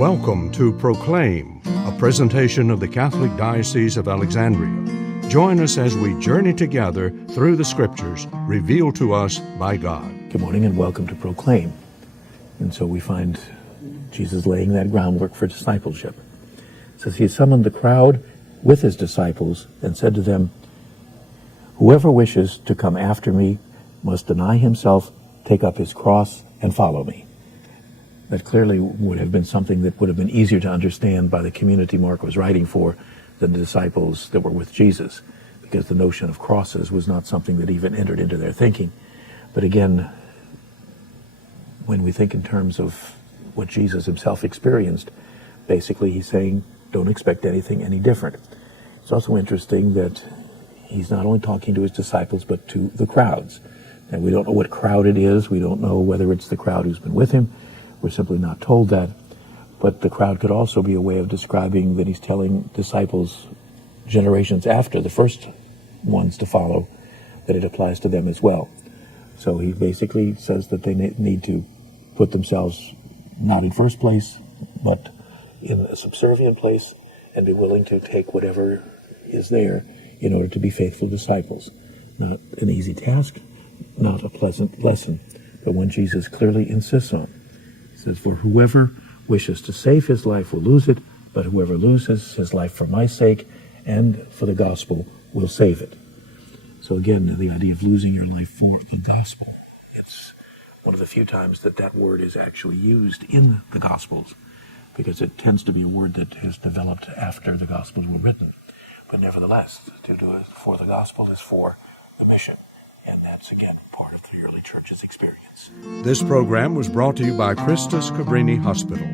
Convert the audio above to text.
Welcome to Proclaim, a presentation of the Catholic Diocese of Alexandria. Join us as we journey together through the Scriptures revealed to us by God. Good morning and welcome to Proclaim. And so we find Jesus laying that groundwork for discipleship. It says he summoned the crowd with his disciples and said to them, "Whoever wishes to come after me must deny himself, take up his cross, and follow me." That clearly would have been something that would have been easier to understand by the community Mark was writing for than the disciples that were with Jesus, because the notion of crosses was not something that even entered into their thinking. But again, when we think in terms of what Jesus himself experienced, basically he's saying, don't expect anything any different. It's also interesting that he's not only talking to his disciples, but to the crowds. And we don't know what crowd it is. We don't know whether it's the crowd who's been with him. We're simply not told that. But the crowd could also be a way of describing that he's telling disciples generations after the first ones to follow that it applies to them as well. So he basically says that they need to put themselves not in first place, but in a subservient place, and be willing to take whatever is there in order to be faithful disciples. Not an easy task, not a pleasant lesson, but one Jesus clearly insists on. He says, "For whoever wishes to save his life will lose it, but whoever loses his life for my sake and for the gospel will save it." So again, the idea of losing your life for the gospel. It's one of the few times that word is actually used in the Gospels, because it tends to be a word that has developed after the Gospels were written. But nevertheless, to do it for the gospel is for the mission. And that's, again, part of the early church's experience. This program was brought to you by Christus Cabrini Hospital.